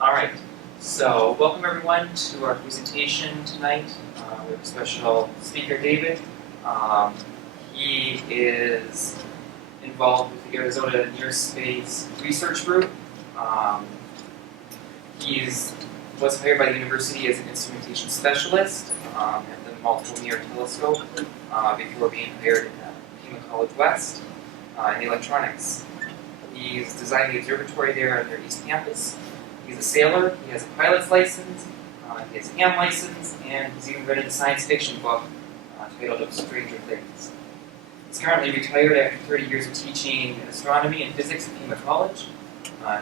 All right, so welcome everyone to our presentation tonight. We have a special speaker, David. He is involved with the Arizona Near Space Research Group. He was hired by the university as an instrumentation specialist at the Multiple Mirror Telescope before being hired at Pima College West in electronics. He's designed the observatory there on their East Campus. He's a sailor, he has a pilot's license, he has a ham license, and he's even written a science fiction book titled Stranger Things. He's currently retired after 30 years of teaching astronomy and physics at Pima College.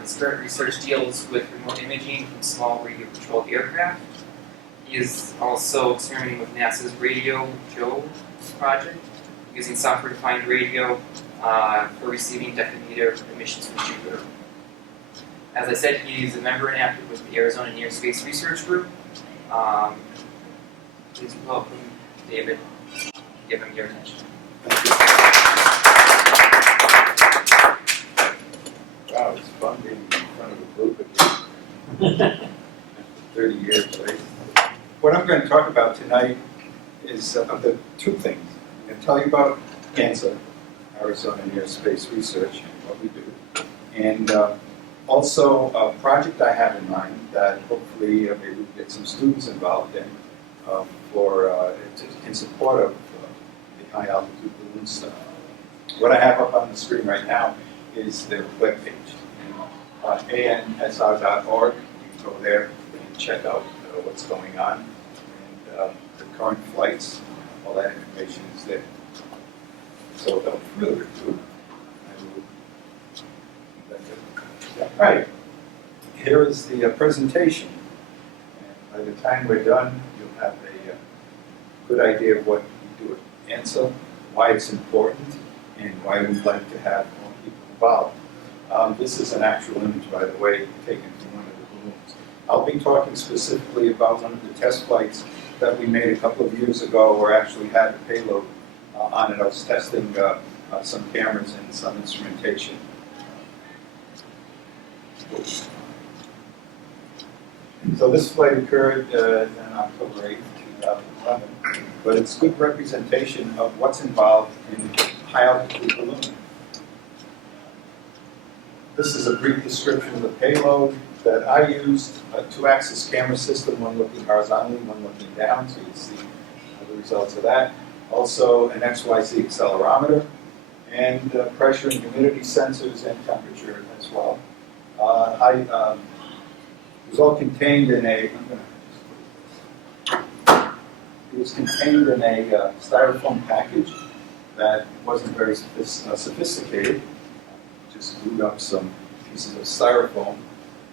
His current research deals with remote imaging from small radio-controlled aircraft. He is also experimenting with NASA's Radio Joe project, using software-defined radio for receiving decanometer emissions from Jupiter. As I said, he's a member and active with the Arizona Near Space Research Group. Please welcome David. Give him your attention. Wow, it's fun being in front of a group again. 30 years, right? What I'm going to talk about tonight is the two things. I'm going to tell you about ANSR, Arizona Near Space Research, and what we do. And also a project I have in mind that hopefully maybe we'll get some students involved in in support of the high altitude balloons. What I have up on the screen right now is their webpage. ANSR.org. You can go there and check out what's going on. And the current flights, all that information is there. So without further ado, right, here is the presentation. And by the time we're done, you'll have a good idea of what we do at ANSR, why it's important, and why we'd like to have more people involved. This is an actual image, by the way, taken from one of the balloons. I'll be talking specifically about one of the test flights that we made a couple of years ago, where I actually had the payload on it. I was testing some cameras and some instrumentation. So this flight occurred on October 8th, 2011, but it's good representation of what's involved in high altitude ballooning. This is a brief description of the payload that I used, a 2-axis camera system, one looking horizontally, one looking down, so you can see the results of that. Also an XYZ accelerometer, and pressure and humidity sensors and temperature as well. It was all contained in a, styrofoam package that wasn't very sophisticated. Just glued up some pieces of styrofoam,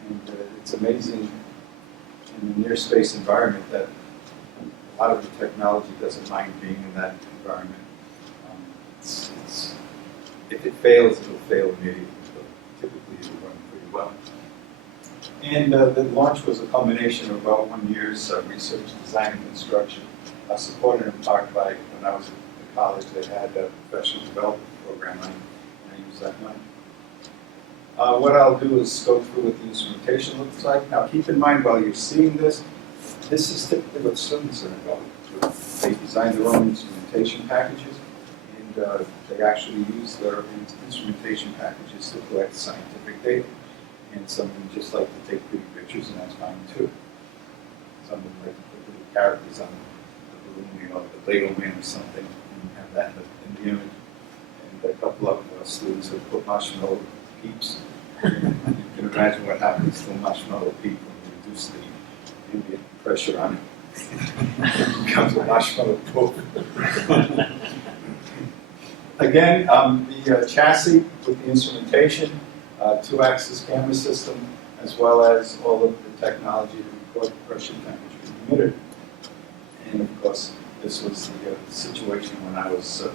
and it's amazing in the near space environment that a lot of the technology doesn't mind being in that environment. If it fails, it'll fail immediately, but typically it'll run pretty well. And the launch was a culmination of about 1 year's research, design, and construction, supported in part by, when I was at the college, they had a professional development program, and I used that money. What I'll do is go through what the instrumentation looks like. Now keep in mind, while you're seeing this is typically what students are involved with. They design their own instrumentation packages, and they actually use their instrumentation packages to collect scientific data. And some of them just like to take pretty pictures, and that's fine too. Some of them like to put little characters on the balloon, like the Lego man or something, and have that in the image. And a couple of students have put marshmallow peeps. You can imagine what happens to a marshmallow peep when you reduce the ambient pressure on it. It becomes a marshmallow poop. Again, the chassis with the instrumentation, 2-axis camera system, as well as all of the technology to record pressure, temperature, and humidity. And of course, this was the situation when I was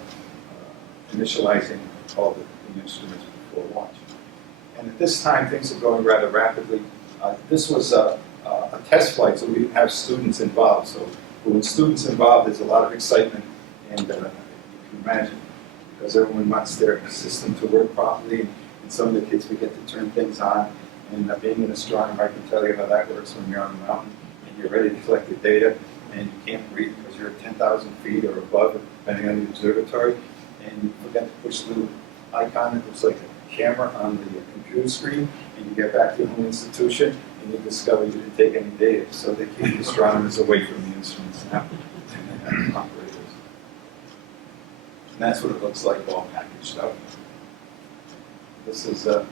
initializing all the instruments before launch. And at this time, things are going rather rapidly. This was a test flight, so we didn't have students involved. So when students involved, there's a lot of excitement, and you can imagine, because everyone wants their system to work properly, and some of the kids forget to turn things on, And being an astronomer, I can tell you how that works when you're on the mountain and you're ready to collect the data and you can't breathe because you're at 10,000 feet or above, depending on the observatory, and you forget to push the icon that looks like a camera on the computer screen, and you get back to your home institution and you discover you didn't take any data. So they keep the astronomers away from the instruments now, and operators. And that's what it looks like all packaged up. This is the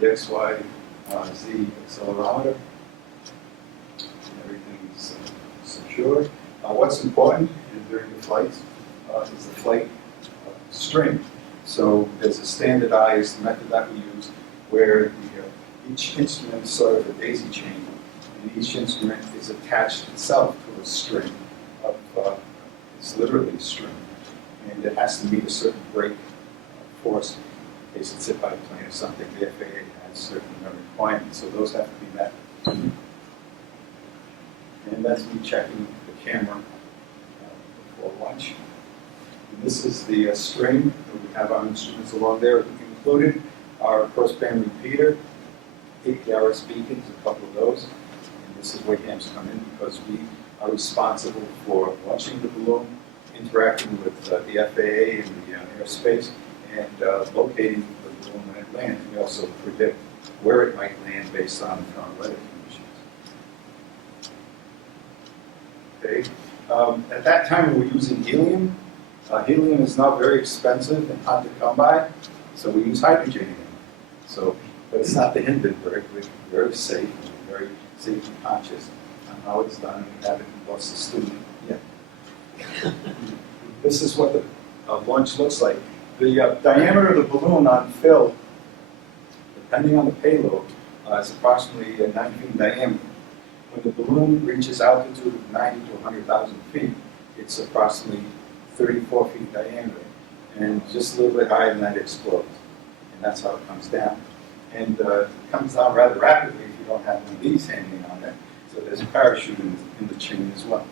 XY Z accelerometer. Everything's secure. What's important during the flights is the flight string. So there's a standardized method that we use where each instrument is sort of a daisy chain, and each instrument is attached itself to a string of, it's literally a string, and it has to meet a certain brake force in case it's hit by a plane or something. The FAA has certain requirements, so those have to be met. And that's me checking the camera before launch. And this is the string that we have our instruments along there. Included our crossband repeater, APRS beacons, a couple of those. And this is where hams come in because we are responsible for launching the balloon, interacting with the FAA and the airspace, and locating the balloon when it lands. We also predict where it might land based on the current weather conditions. Okay. At that time, we were using helium. Helium is now very expensive and hard to come by, so we use hydrogen helium. So, but it's not the Hindenburg. We're very safe and very safety conscious on how it's done, and we haven't lost a student yet. This is what the launch looks like. The diameter of the balloon on fill, depending on the payload, is approximately 9 feet in diameter. When the balloon reaches altitude of 90 to 100,000 feet, it's approximately 34 feet in diameter. And just a little bit higher than that, it explodes. And that's how it comes down. And it comes down rather rapidly if you don't have one of these hanging on there. So there's a parachute in the chain as well.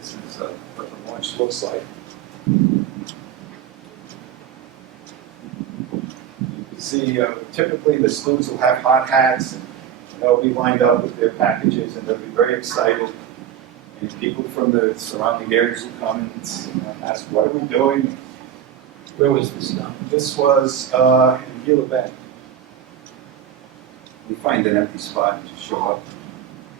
This is what the launch looks like. See, typically the students will have hot hats, and they'll be lined up with their packages, and they'll be very excited. And people from the surrounding areas will come and ask, what are we doing? Where was this done? This was in Iadevaia. We find an empty spot and just show up.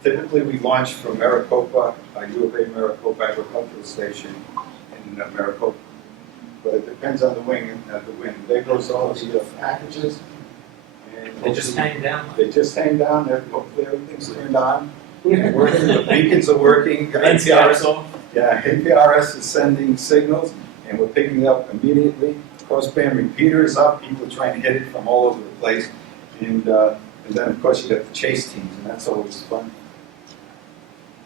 Typically we launch from Maricopa, U of A Maricopa Agricultural Station in Maricopa. But it depends on the wind. There goes all the packages. And They just hang down? They just hang down. Hopefully everything's turned on. And working. The beacons are working. NCR's off? Yeah, APRS is sending signals, and we're picking it up immediately. Crossband repeater is up. People are trying to hit it from all over the place. And then, of course, you got the chase teams, and that's always fun.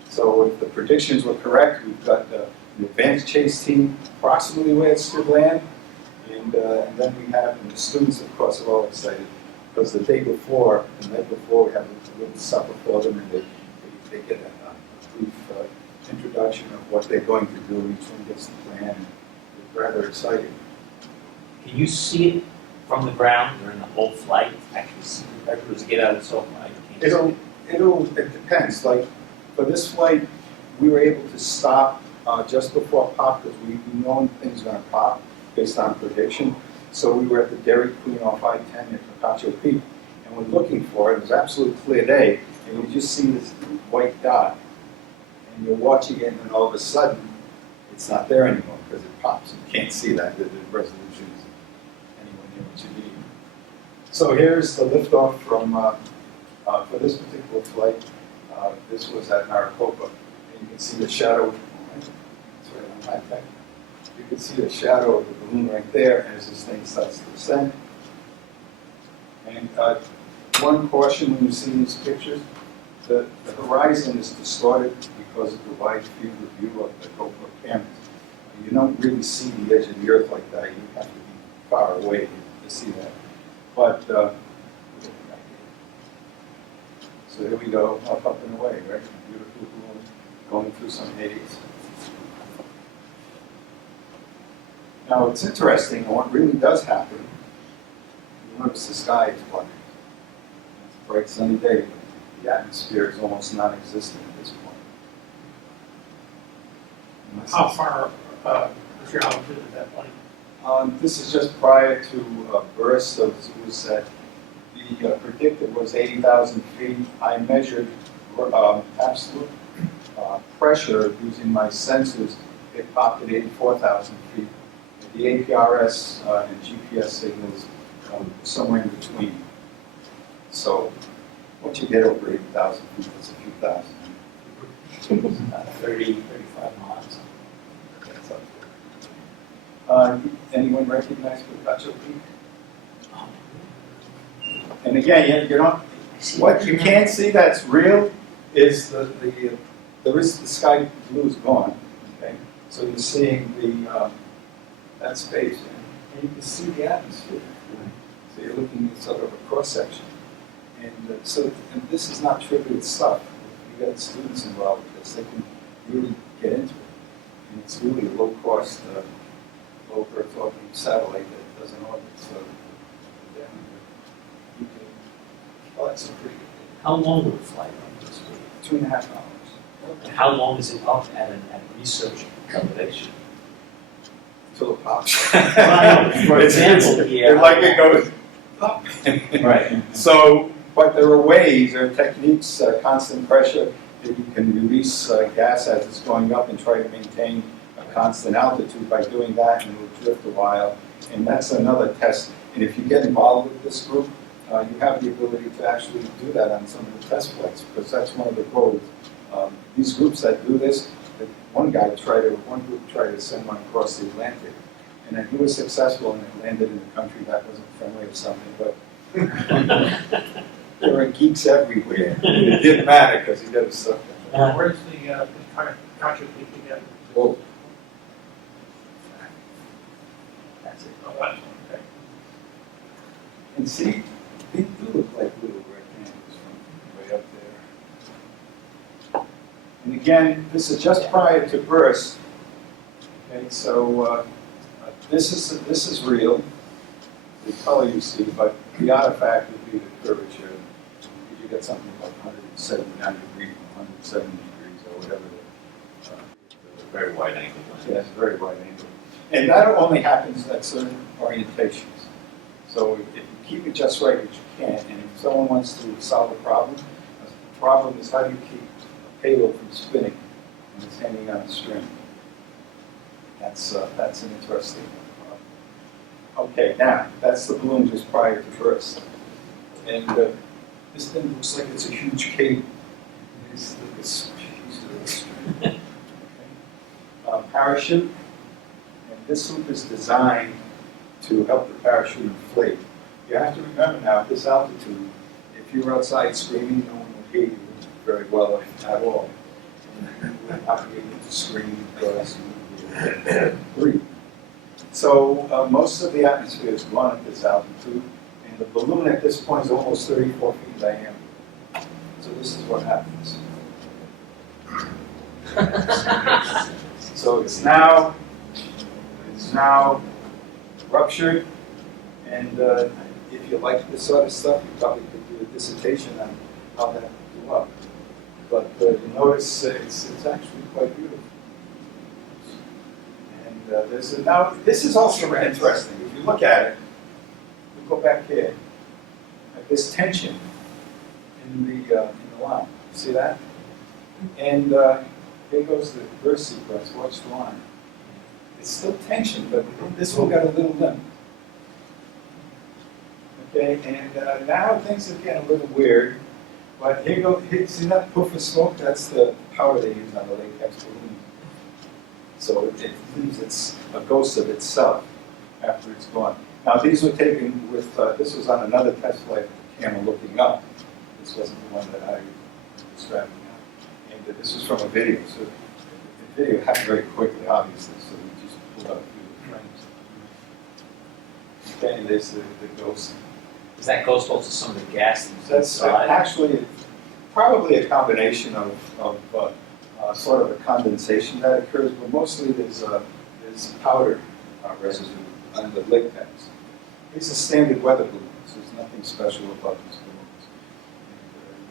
So if the predictions were correct, we've got the advanced chase team approximately where it should land, and then we have, and the students of course are all excited because the night before we have a little supper for them, and they get a brief introduction of what they're going to do. Each one gets the plan, and they're rather excited. Can you see it from the ground during the whole flight? Actually see the vectors get out of so far? It depends. Like for this flight, we were able to stop just before pop because we know things are going to pop based on prediction. So we were at the Dairy Queen off I-10 at Picacho Peak, and we're looking for it. It was absolutely clear day, and you just see this white dot, and you're watching it, and then all of a sudden, it's not there anymore because it pops. You can't see that. The resolution is anywhere near what you need. So here's the liftoff from for this particular flight. This was at Maricopa, and you can see the shadow. It's right on my back. You can see the shadow of the balloon right there as this thing starts to descend. And one caution when you see these pictures, the horizon is distorted because of the wide field of view of the GoPro cameras. You don't really see the edge of the earth like that. You have to be far away to see that. But so here we go, up and away, right? Beautiful balloon going through some haze. Now it's interesting, what really does happen You'll notice the sky is black. It's a bright sunny day, but the atmosphere is almost non-existent at this point. And this How is- far was your altitude at that point? This is just prior to burst, so it was at, the predicted was 80,000 feet. I measured absolute pressure using my sensors. It popped at 84,000 feet. The APRS and GPS signals somewhere in between. So once you get over 80,000 feet, that's a few thousand. About 30, 35 miles. That's up there. Anyone recognize Picacho Peak? And again, you don't. What you can't see that's real is the sky blue is gone. Okay, so you're seeing the that space, and you can see the atmosphere. So you're looking at sort of a cross section, and and this is not trivial stuff. You got students involved with this; they can really get into it, and it's really a low cost, low Earth orbiting satellite that doesn't orbit. So yeah, you can. Well, that's a pretty good thing. How long will the flight on this be? 2.5 hours. And how long is it up at research elevation? Till it pops. For example, here. Like it goes up. Right. So, but there are ways, there are techniques, constant pressure, that you can release gas as it's going up and try to maintain a constant altitude. By doing that, and it will drift a while. And that's another test. And if you get involved with this group, you have the ability to actually do that on some of the test flights, because that's one of the goals. These groups that do this, one group tried to send one across the Atlantic, and then he was successful and it landed in a country that wasn't friendly or something, but there were geeks everywhere. It didn't matter because he got his stuff done. Where's the Contra Peak again? Well, That's it. Oh, that's okay. and see, they do look like little rectangles from way up there. And again, this is just prior to burst. Okay, so this is real, the color you see, but the artifact would be the curvature. You get something like 179 degrees, 170 degrees, or whatever. Very wide angle. Yes, very wide angle. And that only happens at certain orientations. So if you keep it just right, which you can, and if someone wants to solve a problem, the problem is how do you keep a payload from spinning when it's hanging on a string? That's an interesting problem. Okay, now, that's the balloon just prior to burst. And this thing looks like it's a huge cable. It's this piece of the string. Okay. Parachute. And this loop is designed to help the parachute inflate. You have to remember now, at this altitude, if you were outside screaming, no one would hear you very well at all. You would not be able to scream because you would breathe. So most of the atmosphere is gone at this altitude, and the balloon at this point is almost 34 feet in diameter. So this is what happens. So it's now ruptured, and if you like this sort of stuff, you probably could do a dissertation on how that blew up. But you notice it's actually quite beautiful. And now this is also interesting. If you look at it, we go back here. Like this tension in the line. See that? And here goes the burst sequence. Watch the line. It's still tension, but this one got a little limp. Okay, and now things are getting a little weird. But see that poof of smoke? That's the powder they use on the latex balloon. So it leaves a ghost of itself after it's gone. Now these were taken with, this was on another test flight with the camera looking up. This wasn't the one that I was driving out. And this was from a video. So the video happened very quickly, obviously, so we just pulled out a few of the frames. Okay, and there's the ghost. Is that ghost also some of the gas That's inside? actually probably a combination of sort of a condensation that occurs, but mostly there's powder residue under the lake pens. These are standard weather balloons. There's nothing special about these balloons. And,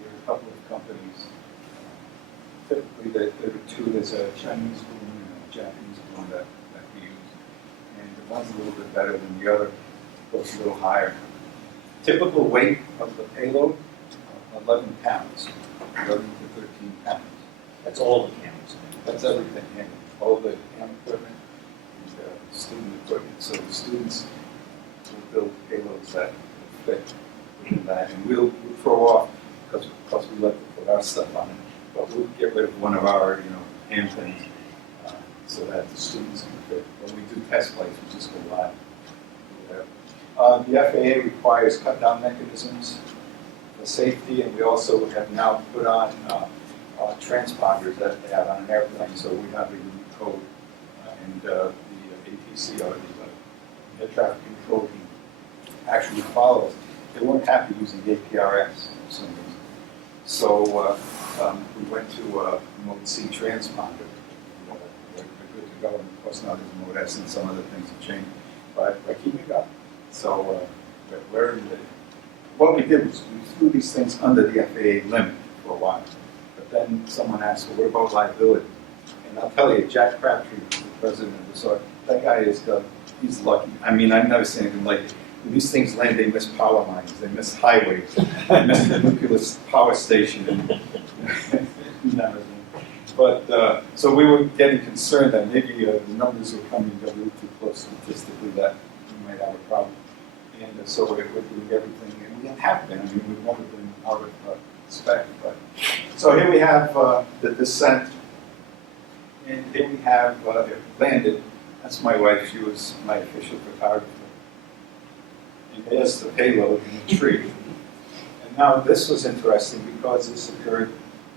there are a couple of companies. Typically, there are two. There's a Chinese balloon and a Japanese balloon that we use. And the one's a little bit better than the other. Goes a little higher. Typical weight of the payload, 11 pounds, 11 to 13 pounds. That's all the cameras. That's everything, and all the camp equipment and student equipment. So the students will build payloads that fit within that, and we'll throw off, because we like to put our stuff on it, but we'll get rid of one of our, hand things, so that the students can fit. When we do test flights, we just go live. The FAA requires cut-down mechanisms for safety, and we also have now put on transponders that they have on an airplane, so we have a unique code, and the ATC, or the air traffic control team, actually follows. They weren't happy using APRS for some reason. So we went to a Mode C transponder. They're good to go, and of course now there's Mode S and some other things have changed, but I keep it up. So what we did was we flew these things under the FAA limit for a while. But then someone asked, well, what about liability? And I'll tell you, Jack Crabtree, the president of the SAR, that guy he's lucky. I mean, I've never seen anything like it. When these things land, they miss power lines, they miss highways, they miss the nuclear power station. But so we were getting concerned that maybe the numbers were coming a little too close statistically, that we might have a problem. And so we're doing everything, and we have been. I mean, we've never been out of spec. But so here we have the descent, and here we have it landed. That's my wife. She was my official photographer. And there's the payload in the tree. And now this was interesting because this occurred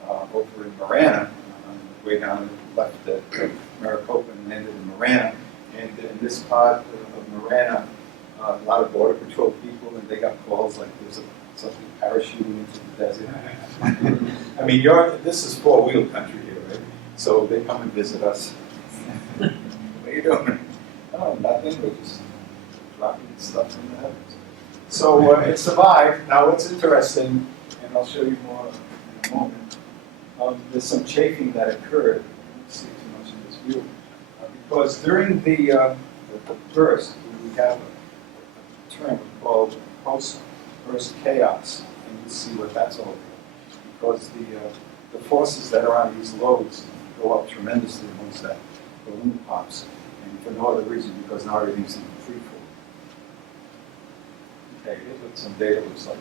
over in Marana, on the way down left at Maricopa and landed in Marana. And in this part of Marana, a lot of Border Patrol people, and they got calls like there's something parachuting into the desert. I mean, this is four-wheel country here, right? So they come and visit us. What are you doing? Oh, nothing. We're just dropping stuff in the heavens. So it survived. Now, what's interesting, and I'll show you more in a moment, there's some chafing that occurred. I don't see too much in this view. Because during the burst, we have a term called post-burst chaos, and you'll see what that's all about. Because the forces that are on these loads go up tremendously once that balloon pops, and for no other reason, because now everything's in free fall. Okay, here's what some data looks like.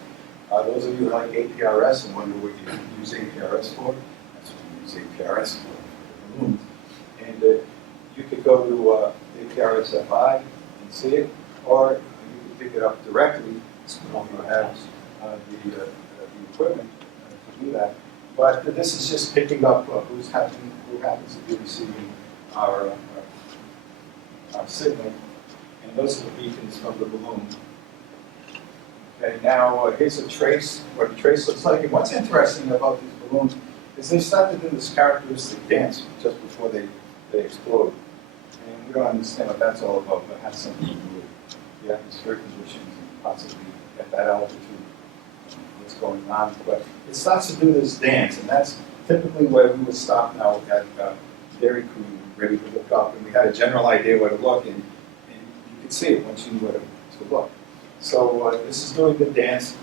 Those of you who like APRS and wonder what you use APRS for, that's what we use APRS for balloons. And you could go to APRS FI and see it, or you could pick it up directly if you have the equipment to do that. But this is just picking up who happens to be receiving our signal, and those are the beacons from the balloon. Okay, now here's a trace, what a trace looks like. And what's interesting about these balloons is they start to do this characteristic dance just before they explode. And we don't understand what that's all about, but it has something to do with the atmospheric conditions and possibly at that altitude what's going on. But it starts to do this dance, and that's typically where we would stop now at Dairy Queen, ready to look up, and we had a general idea where to look, and you could see it once you knew where to look. So this is doing the dance.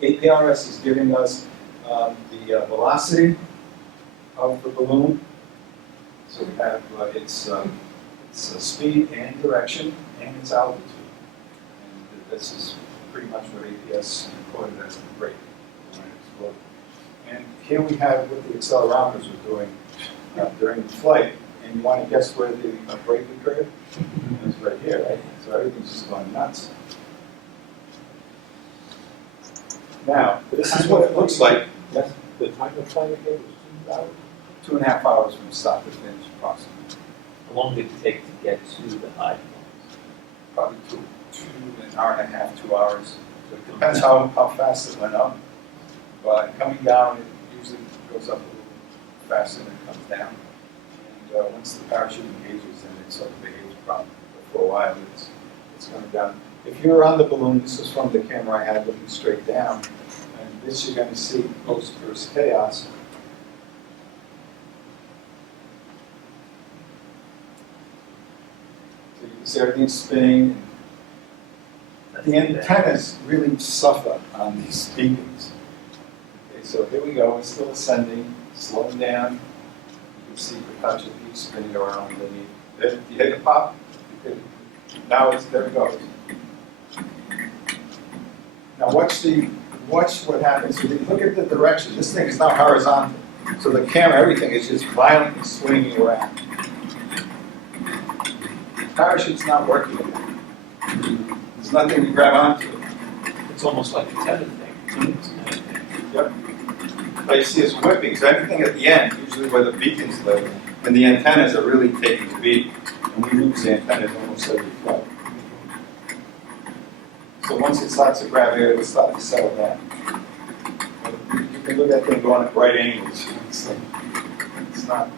APRS is giving us the velocity of the balloon. So we have its speed and direction and its altitude. And this is pretty much what APS recorded as the brake when it exploded. And here we have what the accelerometers are doing during the flight. And you want to guess where the brake occurred? It's right here, right? So everything's just going nuts. Now, this is what it looks like. Yes? The time of flight again was 2 hours? 2.5 hours from start to finish, approximately. How long did it take to get to the high points? Probably an hour and a half, 2 hours. So it depends how fast it went up. But coming down, it usually goes up a little faster than it comes down. And once the parachute engages, then it sort of behaves properly. But for a while, it's coming down. If you're on the balloon, this is from the camera I had looking straight down, and this you're going to see post-burst chaos. So you can see everything spinning. The antennas really suffer on these beacons. Okay, so here we go, it's still ascending, slowing down. You can see the touch of peak spinning around underneath. You hit the pop, now there it goes. Now watch what happens. If you look at the direction, this thing is now horizontal. So the camera, everything is just violently swinging around. The parachute's not working. There's nothing to grab onto. It's almost like a tether thing. Yep. But you see it's whipping, so anything at the end, usually where the beacons live, and the antennas are really taking the beat. And we lose the antennas almost every flight. So once it starts to grab air, it'll start to settle down. You can look at things going at right angles. It's not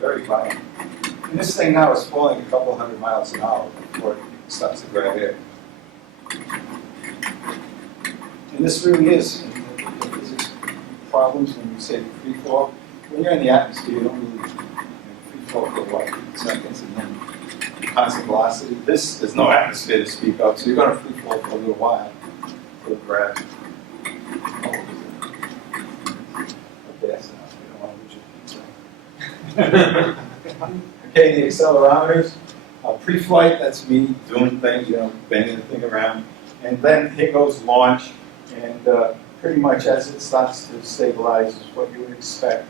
very violent. And this thing now is falling a couple hundred miles an hour before it starts to grab air. And this really is the physics problems when you say free fall. When you're in the atmosphere, you don't really free fall for what, seconds, and then constant velocity. There's no atmosphere to speak of, so you're going to free fall for a little while. For grab. Okay, that's enough. We don't want to lose your pizza. Okay, the accelerometers. Pre-flight, that's me doing things, banging the thing around. And then here goes launch, and pretty much as it starts to stabilize is what you would expect.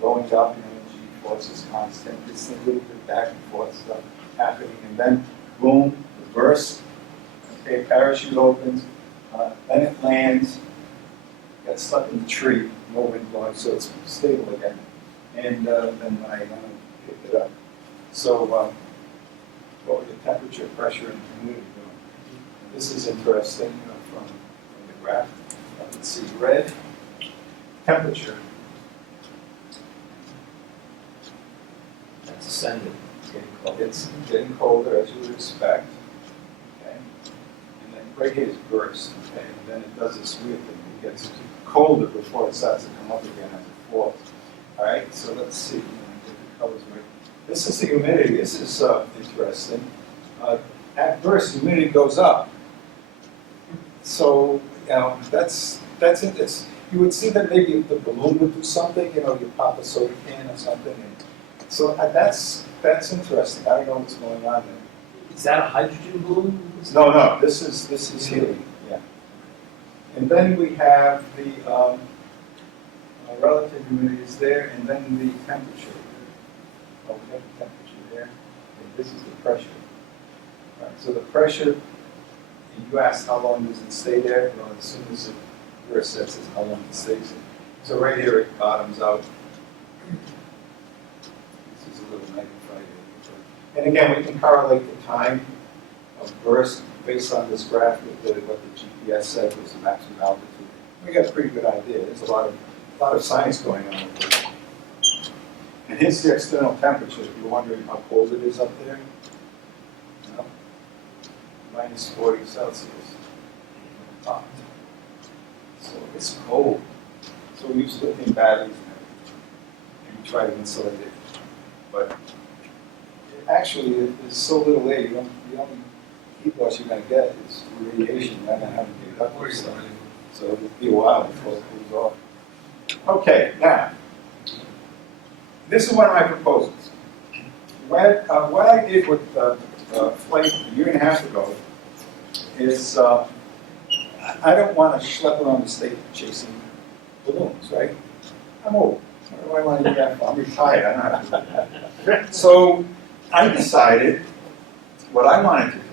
Going up, G-force is constant. It's a little bit back and forth stuff happening. And then, boom, the burst. Okay, parachute opens. Then it lands. Got stuck in the tree, no wind blowing, so it's stable again. And then I picked it up. So, what were the temperature, pressure, and humidity doing? This is interesting from the graph. Let's see, red, temperature. That's ascending. It's getting cold. It's getting colder, as you would expect. Okay? And then right here is burst. Okay? And then it does this weird thing. It gets colder before it starts to come up again as it falls. All right, so let's see. Get the colors right. This is the humidity. This is interesting. At burst, humidity goes up. So, that's it. You would see that maybe the balloon would do something. You pop a soda can or something. And so that's interesting. I don't know what's going on there. Is that a hydrogen balloon? No. This is helium. Yeah. And then we have the relative humidity is there, and then the temperature. Oh, we have the temperature there. And this is the pressure. Right. So the pressure. You asked how long does it stay there? Well, as soon as it bursts, that's how long it stays there. So right here it bottoms out. This is a little magnified here. And again, we can correlate the time of burst based on this graph with what the GPS said was the maximum altitude. We got a pretty good idea. There's a lot of science going on with this. And here's the external temperature. If you're wondering how cold it is up there, minus 40 Celsius. So it's cold. So we use lithium batteries and we try to insulate it. But actually, there's so little air. The only heat loss you're going to get is radiation. You're not going to have to get it up or stuff. So it'll be a while before it cools off. Okay, now, this is one of my proposals. What I did with flight a year and a half ago is I don't want to schlep around the state chasing balloons, right? I'm old. What do I want to do that for? I'm retired. I don't have to do that. So I decided what I wanted to do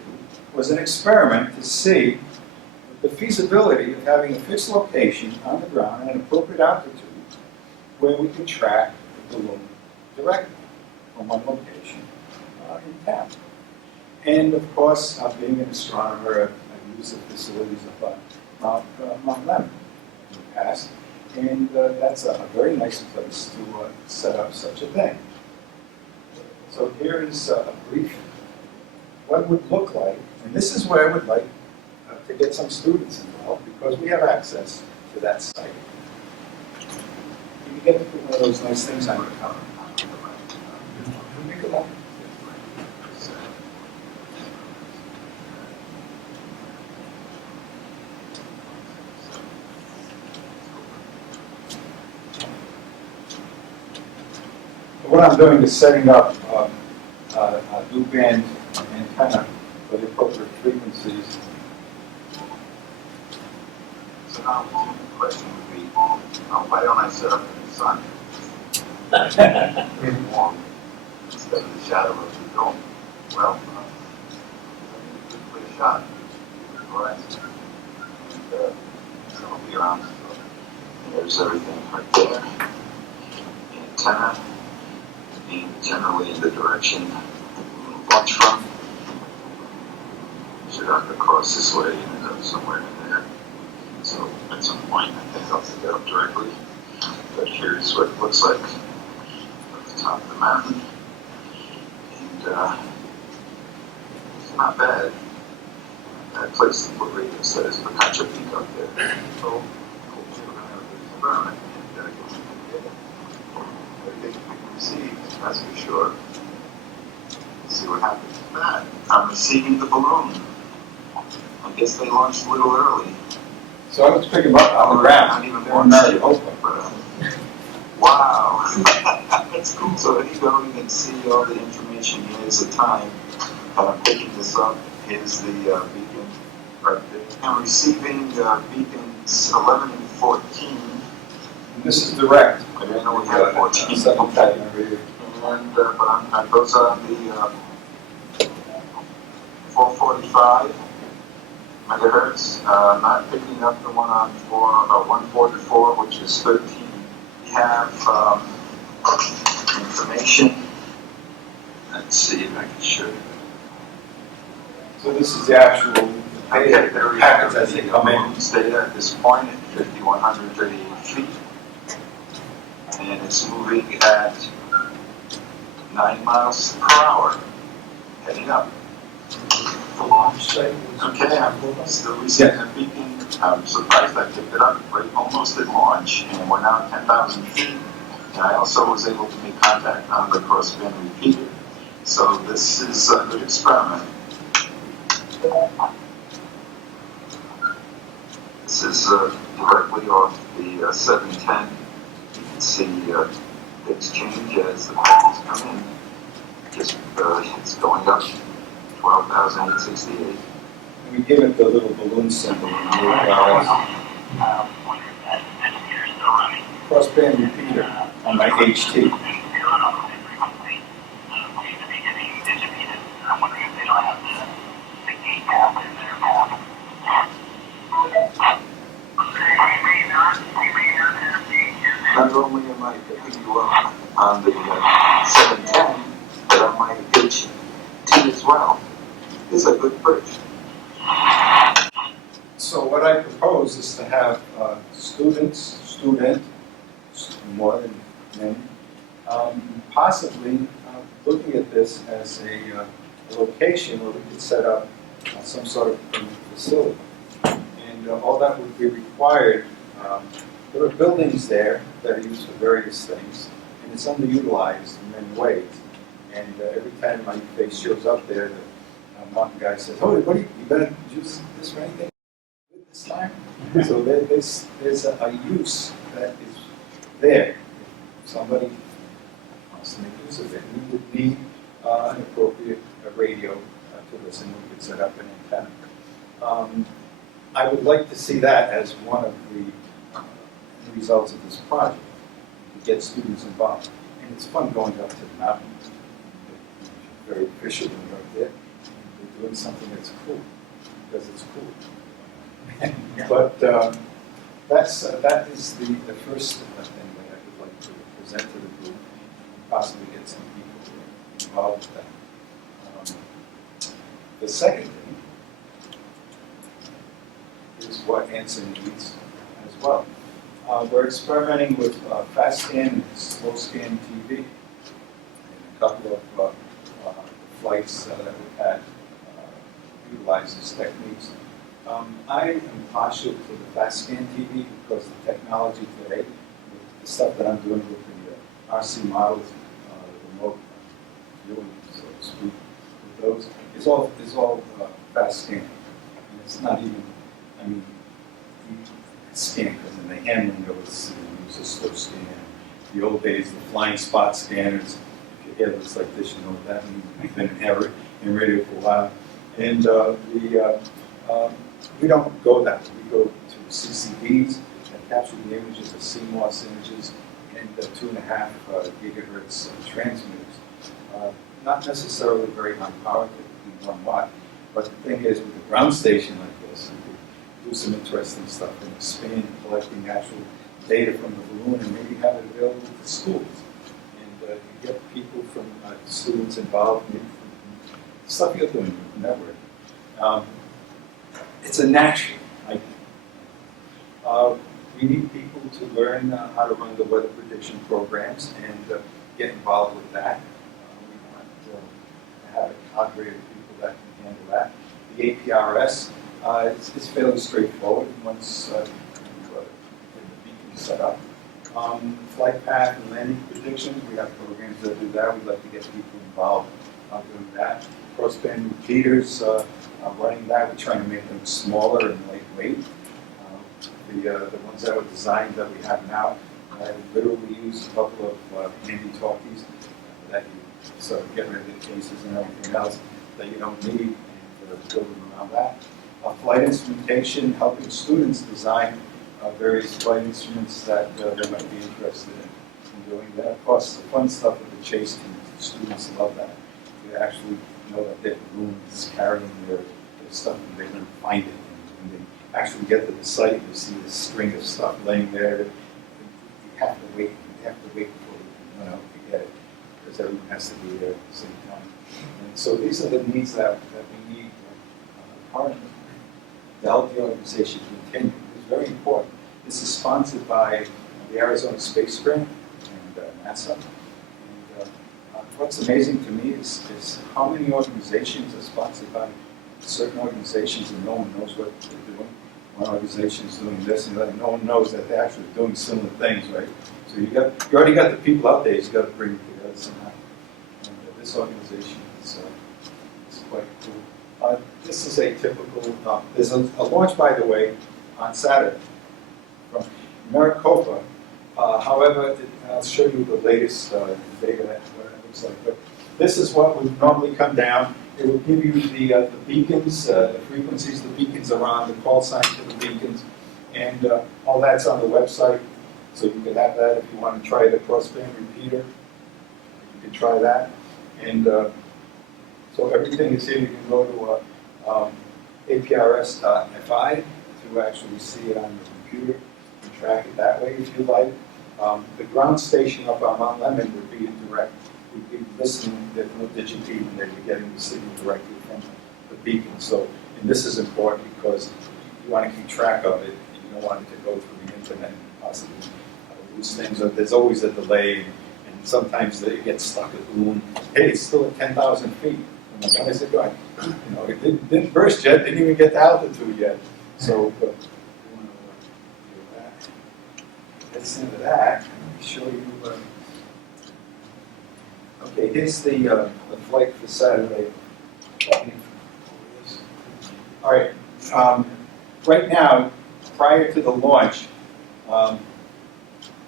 was an experiment to see the feasibility of having a fixed location on the ground at an appropriate altitude where we can track the balloon directly from one location in town. And of course, being an astronomer, I use the facilities of Mount Lemmon in the past, and that's a very nice place to set up such a thing. So here is a brief what it would look like, and this is where I would like to get some students involved, because we have access to that site. You get to put one of those nice things on your cover. Make it up. What I'm doing is setting up a loop band antenna for the appropriate frequencies. So now the question would be, why don't I set up in the sun? Warm, instead of the shadow of the dome. Well, it's a good way to shot. Right. And so I'll be around. There's everything right there. The antenna being generally in the direction we'll launch from. Should have to cross this way and end up somewhere in there. So at some point, I think I'll take it up directly. But here's what it looks like at the top of the mountain. And it's not bad. That place to put radio says Picacho Peak up there. So hopefully we're going to have a good experiment and get something together. But I think we can see, that's for sure. Let's see what happens with that. I'm receiving the balloon. I guess they launched a little early. So I was picking them up on the ground. Not even They're more in Mary but, Oakland. wow. That's cool. So if you go in and see all the information, here's the time that I'm picking this up. Here's the beacon right there. I'm receiving beacons 11 and 14. This is direct. I didn't know we had 14. 710. And but those are the 445 megahertz. Not picking up the one on 144, which is 13. We have information. Let's see if I can show you. So this is the actual Okay, there we packets have as they the come in. balloons data at this point at 5,138 feet. And it's moving at 9 miles per hour, heading up. The launch site was. Okay, I'm still receiving a beacon. I'm surprised I picked it up right almost at launch, and we're now at 10,000 feet. And I also was able to make contact on the crossband repeater. So this is a good experiment. This is directly off the 710. You can see things change as the packets come in. Just it's going up 12,868. We give it the little balloon symbol. Crossband repeater on my HT. Not only am I picking you up on the 710, but on my HT as well. This is a good bridge. So what I propose is to have student, more than many, possibly looking at this as a location where we could set up some sort of facility. And all that would be required, there are buildings there that are used for various things, and it's underutilized in many ways. And every time my face shows up there, the mountain guy says, "Oh, what are you going to use this for anything this time?" So there's a use that is there. If somebody wants to make use of it, we would need an appropriate radio to listen. We could set up an antenna. I would like to see that as one of the results of this project, to get students involved. And it's fun going up to the mountain. Very official right there. They're doing something that's cool, because it's cool. But that is the first thing that I would like to present to the group, and possibly get some people involved with that. The second thing is what ANSR needs as well. We're experimenting with fast scan and slow scan TV, and a couple of flights that we've had utilize these techniques. I am partial to the fast scan TV because the technology today, the stuff that I'm doing with the RC models, remote viewing, so to speak, with those, is all fast scan. And it's not even, I mean, you scan because in the handling of it, you use a slow scan. The old days, the flying spot scanners, if your hair looks like this, you know what that means. We've been in radio for a while. And we don't go that way. We go to CCDs that capture the images of CMOS images and 2.5 gigahertz transmitters. Not necessarily very high power, typically 1 watt. But the thing is, with a ground station like this, you can do some interesting stuff and expand collecting actual data from the balloon and maybe have it available to schools. And you get people from students involved in stuff you're doing with the network. It's a natural idea. We need people to learn how to run the weather prediction programs and get involved with that. We want to have a cadre of people that can handle that. The APRS is fairly straightforward once the beacon is set up. Flight path and landing predictions, we have programs that do that. We'd like to get people involved doing that. Crossband repeaters, running that, we're trying to make them smaller and lightweight. The ones that were designed that we have now, literally use a couple of handy talkies that you sort of get rid of the cases and everything else that you don't need, and build them around that. Flight instrumentation, helping students design various flight instruments that they might be interested in doing that. Of course, the fun stuff with the chase team, students love that. They actually know that their balloon is carrying their stuff and they can find it. And when they actually get to the site, you see this string of stuff laying there. You have to wait. You have to wait before you run out to get it because everyone has to be there at the same time. And so these are the needs that we need currently to help the organization continue. It's very important. This is sponsored by the Arizona Space Grant and NASA. And what's amazing to me is how many organizations are sponsored by certain organizations and no one knows what they're doing. One organization is doing this and no one knows that they're actually doing similar things, right? So you already got the people out there, you got to bring them together somehow. And this organization is quite cool. This is a typical, there's a launch, by the way, on Saturday from Maricopa. However, I'll show you the latest data that what it looks like. But this is what would normally come down. It will give you the beacons, the frequencies, the beacons around, the call signs for the beacons, and all that's on the website. So you can have that if you want to try the crossband repeater. You can try that. And so everything is here. You can go to aprs.fi to actually see it on your computer and track it that way if you like. The ground station up on Mount Lemmon would be direct. We'd be listening, there's no digipeat, and they'd be getting the signal directly from the beacon. So, and this is important because you want to keep track of it, and you don't want it to go through the internet and possibly lose things. There's always a delay, and sometimes they get stuck at the balloon. Hey, it's still at 10,000 feet. I'm like, when is it going? You know, it didn't burst yet, didn't even get to altitude yet. So, but we want to do that. That's the end of that. Let me show you. Okay, here's the flight for Saturday. All right. Right now, prior to the launch, Bob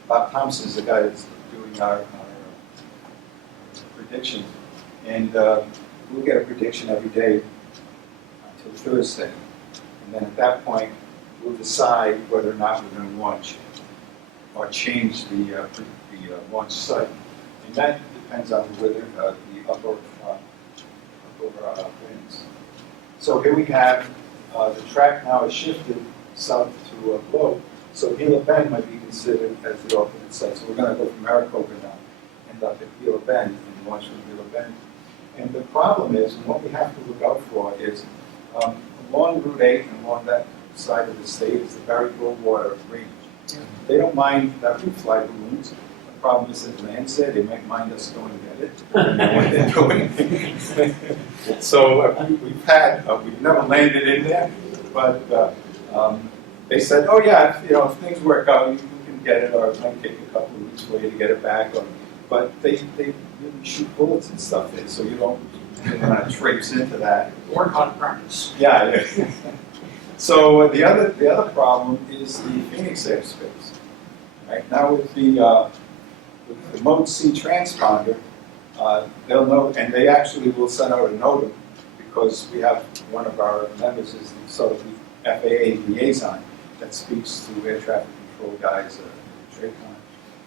Thompson is the guy that's doing our predictions, and we'll get a prediction every day until Thursday, and then at that point, we'll decide whether or not we're going to launch or change the launch site, and that depends on the weather, the upper winds. So here we have the track now is shifted south to Globe. So Gila Bend might be considered as the alternate site. So we're going to go from Maricopa now, end up at Gila Bend, and launch from Gila Bend. And the problem is, and what we have to look out for is, along Route 8 and along that side of the state is the Barry Goldwater Range. They don't mind that we fly balloons. problem is that lands there, they might mind us going and get it. I don't know what they're doing. So we've never landed in there, but they said, oh yeah, if things work out, you can get it, or it might take a couple of weeks for you to get it back. But they really shoot bullets and stuff there, so you don't want to traipse into that. Work on practice. Yeah. So the other problem is the Phoenix airspace. Right now with the Mode C transponder, they'll know, and they actually will send out a note because we have one of our members is sort of the FAA liaison that speaks to air traffic control guys at TRACON.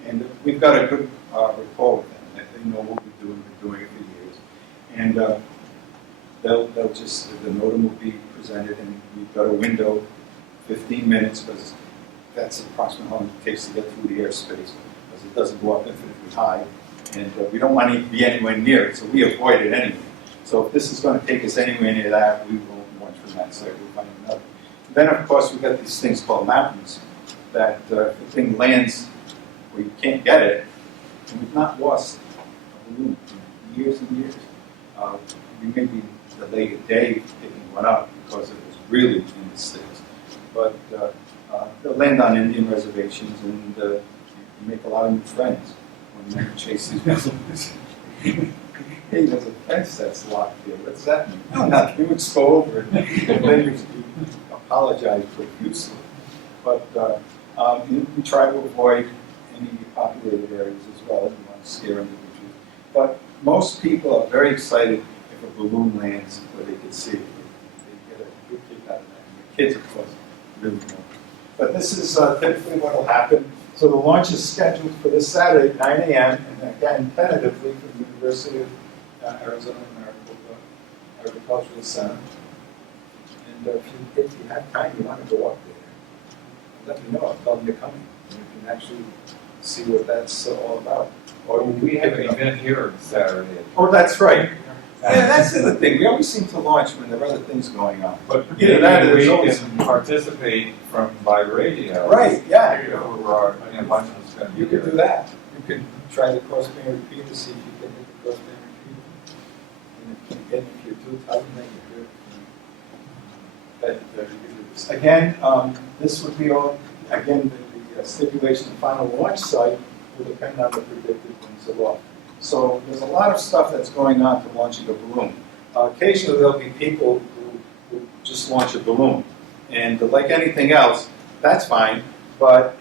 And we've got a good rapport with them. They know what we're doing it for years. And they'll just, the NOTAM will be presented, and we've got a window, 15 minutes, because that's approximately how long it takes to get through the airspace, because it doesn't go up infinitely high, and we don't want to be anywhere near it, so we avoid it anyway. So if this is going to take us anywhere near that, we won't launch from that site, we'll find another. Then, of course, we've got these things called mountains, that if the thing lands where you can't get it, and we've not lost a balloon in years and years. We may be delayed a day picking one up because it was really in the sticks. But they'll land on Indian reservations, and you make a lot of new friends when you chase these balloons. Hey, there's a fence that's locked here. What's that mean? No, nothing. You just go over it, and then you apologize profusely. But we try to avoid any populated areas as well. We want to scare individuals. But most people are very excited if a balloon lands where they can see it. They get a good kick out of that. And the kids, of course, really don't. But this is typically what will happen. So the launch is scheduled for this Saturday at 9 a.m. and again, tentatively from the University of Arizona Agricultural Center. And if you have time, you want to go up there, let me know. I'll tell them you're coming. And you can actually see what that's all about. Or you We can have pick an it up. event here Saturday. Oh, that's right. Yeah, that's the other thing. We always seem to launch when there are other things going on. But Either that or maybe there's we always... can participate by radio. Right, yeah. A bunch of us going to be You could here. do that. You could try the crossband repeater, see if you can hit the crossband repeater. And if you're too tight, then you could. Again, this would be all, again, the stipulation, the final launch site will depend on the predicted winds of law. So there's a lot of stuff that's going on to launching a balloon. Occasionally there'll be people who just launch a balloon. And like anything else, that's fine, but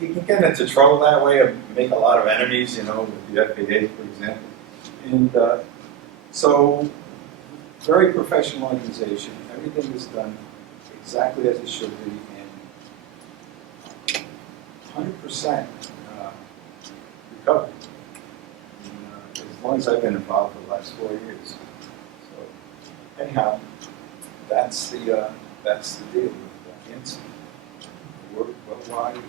you can get into trouble that way and make a lot of enemies, with the FAA, for example. And so, very professional organization. Everything is done exactly as it should be, and 100% recovery. As long as I've been involved for the last 4 years. So, anyhow, that's the deal with ANSR. Worldwide,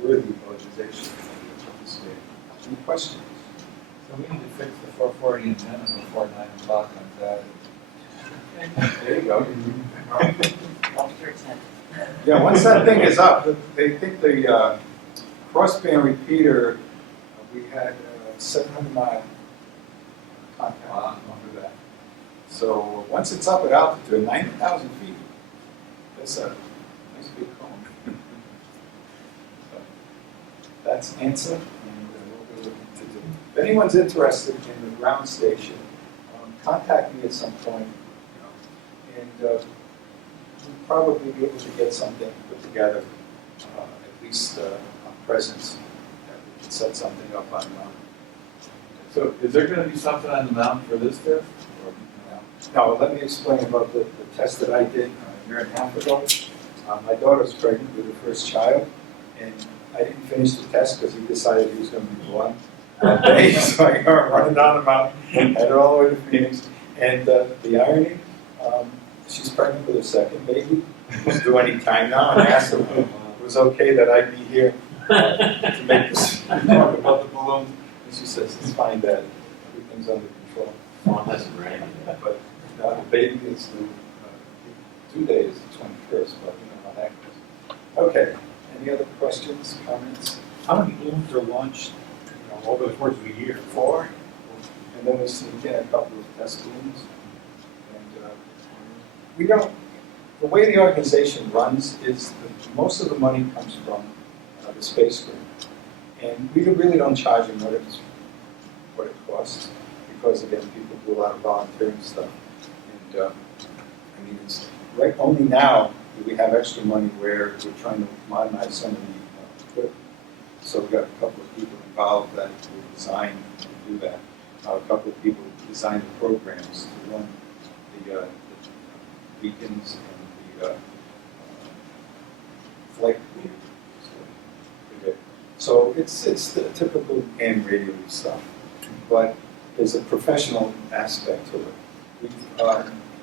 worthy organization. Any questions? So we need to fix the 440 antenna before 9 o'clock on Saturday. There you go. After 10. Yeah, once that thing is up, they think the crossband repeater, we had 700-mile contact under that. So once it's up at altitude, 90,000 feet, that's a nice big cone. So that's ANSR, and what we're looking to do. If anyone's interested in the ground station, contact me at some point, and we'll probably be able to get something put together, at least on presence, that we can set something up on. So is there going to be something on the mountain for this test? Or, No, let me explain about the test that I did a year and a half ago. My daughter was pregnant with her first child, and I didn't finish the test because he decided he was going to be born that day. So I got running down the mountain, headed all the way to Phoenix. And the irony, she's pregnant with her second baby. She's due any time now, and I asked her if it was okay that I'd be here to make this talk about the balloon. And she says, it's fine, Dad. Everything's under control. One doesn't rain. But the baby is due date is the 21st, but you know how that goes. Okay, any other questions, comments? How many balloons are launched, over the course of a year? 4, and then we sneak in a couple of test balloons. And we don't, the way the organization runs is that most of the money comes from the space grant. And we really don't charge them what it costs, because again, people do a lot of volunteering stuff. And I mean, it's right only now that we have extra money where we're trying to modernize some of the equipment. So we've got a couple of people involved that will design to do that. A couple of people design the programs to run the beacons and the flight computers. So it's the typical ham radio stuff, but there's a professional aspect to it.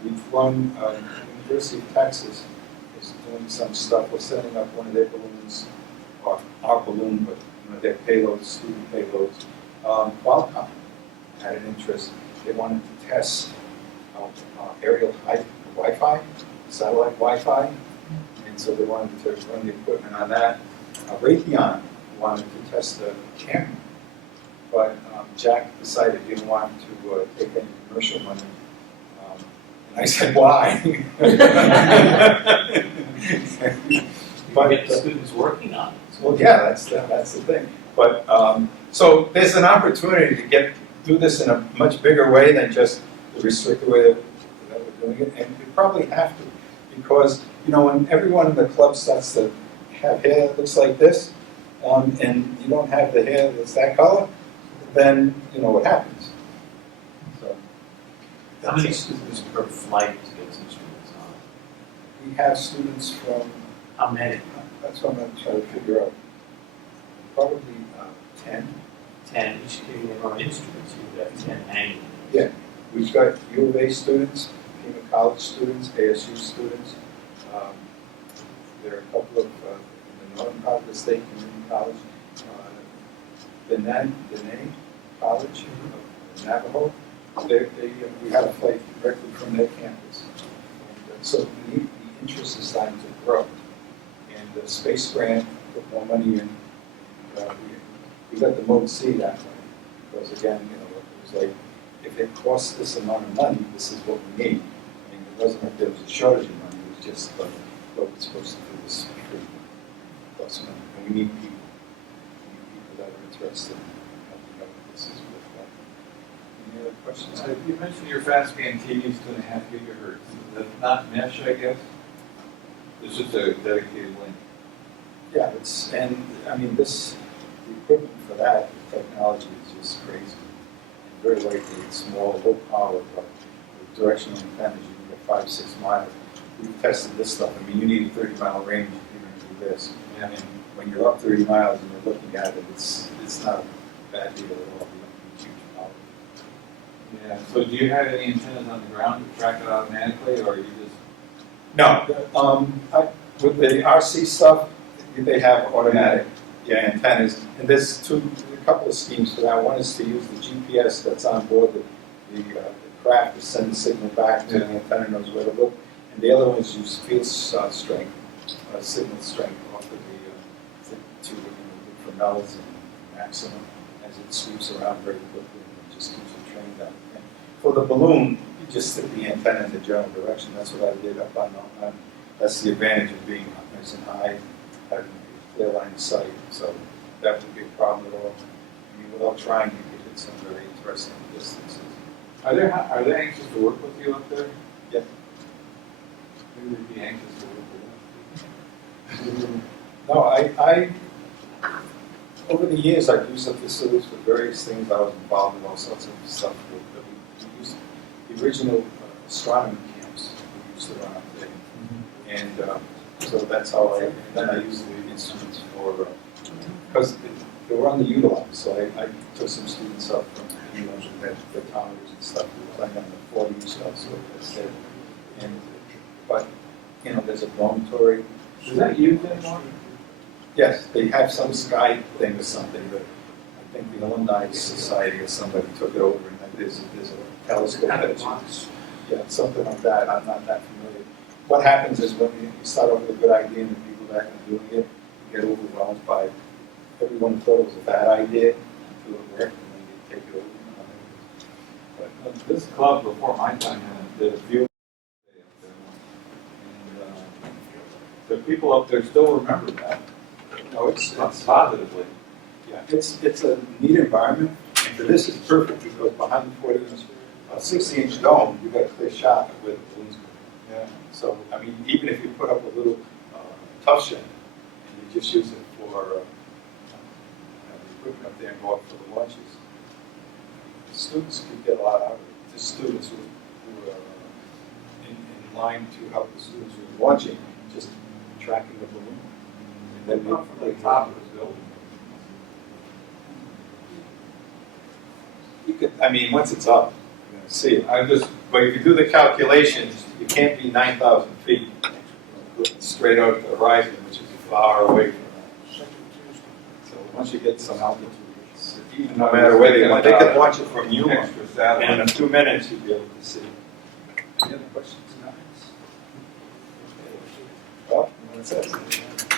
We've run University of Texas is doing some stuff. We're setting up one of their balloons, or our balloon, but one of their payloads, student payloads. Qualcomm had an interest. They wanted to test aerial Wi-Fi, satellite Wi-Fi, and so they wanted to run the equipment on that. Raytheon wanted to test the camera, but Jack decided he didn't want to take any commercial money. And I said, why? But get the students working on it. Well, yeah, that's the thing. But so there's an opportunity to do this in a much bigger way than just the restricted way that we're doing it, and we probably have to, because when everyone in the club starts to have hair that looks like this, and you don't have the hair that's that color, then what happens. So How many students per flight to get instruments on? we have students from. How many? That's what I'm going to try to figure out. Probably 10. 10, each taking their own instruments, you've got 10 hanging. Yeah, we've got U of A students, Pima College students, ASU students. There are a couple of in the northern part of the state community college, Benin College of Navajo. We had a flight directly from their campus. And, so the interest is starting to grow. And the space grant put more money in. We got the mode C that way, because again, it was like, if it costs this amount of money, this is what we need. I mean, it wasn't like there was a shortage of money, it was just like, what we're supposed to do this for free. Plus money, and we need people. We need people that are interested in helping out with this as well. Any other questions? You mentioned your fast band TV is 2.5 gigahertz. That's not mesh, I guess? It's just a dedicated link. Yeah, the equipment for that, the technology is just crazy. And very likely it's small, low power, but the directional antennas, you can get 5-6 miles. We've tested this stuff. I mean, you need a 30-mile range if you're going to do this. Yeah. And when you're up 30 miles and you're looking at it, it's not a bad deal at all. You don't need huge power. Yeah. So do you have any antennas on the ground to track it automatically, or you just? No. With the RC stuff, they have automatic antennas. And there's a couple of schemes for that. One is to use the GPS that's on board the craft to send the signal back to the antenna, knows where to look. And the other one is use field strength, signal strength off of to look for nulls and maximum as it sweeps around very quickly, and it just keeps it trained out. And for the balloon, you just stick the antenna in the general direction. That's what I did up on Mount Mountain. That's the advantage of being nice and high, having a clear line of sight. So that wouldn't be a problem at all. I mean, without trying, you could hit some very interesting distances. Are they anxious to work with you up there? Yep. Maybe they'd be anxious to work with us. No, I over the years I've used the facilities for various things. I was involved in all sorts of stuff. We used the original astronomy camps we used to run up there. And so that's how then I used the instruments for, because they were underutilized. So I took some students up from the towers and stuff. We were playing on the 40 stuff, so that's there. And, but, there's a dormitory. Is that used anymore? Yes, they have some sky thing or something, but I think the Alumni Society or somebody took it over, and there's a telescope that's used. Yeah, something like that. I'm not that familiar. What happens is when you start off with a good idea and the people that are doing it, you get overwhelmed by everyone thought it was a bad idea until it worked, and then they take it over. But this club before my time did a view day up there. And the people up there still remember that, No, it's positively. yeah, it's a neat environment, and for this, it's perfect because behind the 40-inch, 60-inch dome, you got a clear shot of where the balloons go. Yeah. So, I mean, even if you put up a little tough shed, and you just use it for the equipment up there and go up for the launches, the students could get a lot out of it. The students who are in line to help the students who are launching, just tracking the balloon. And then Up from the top of this building. you could, I mean, once it's up, you're gonna see it. But if you do the calculations, you can't be 9,000 feet straight out to the horizon, which is far away from that. So once you get some altitude, it's, even no matter where they can watch it from Yuma, Extra and in satellite. a few minutes you'll be able to see. Any other questions? Well, that's it.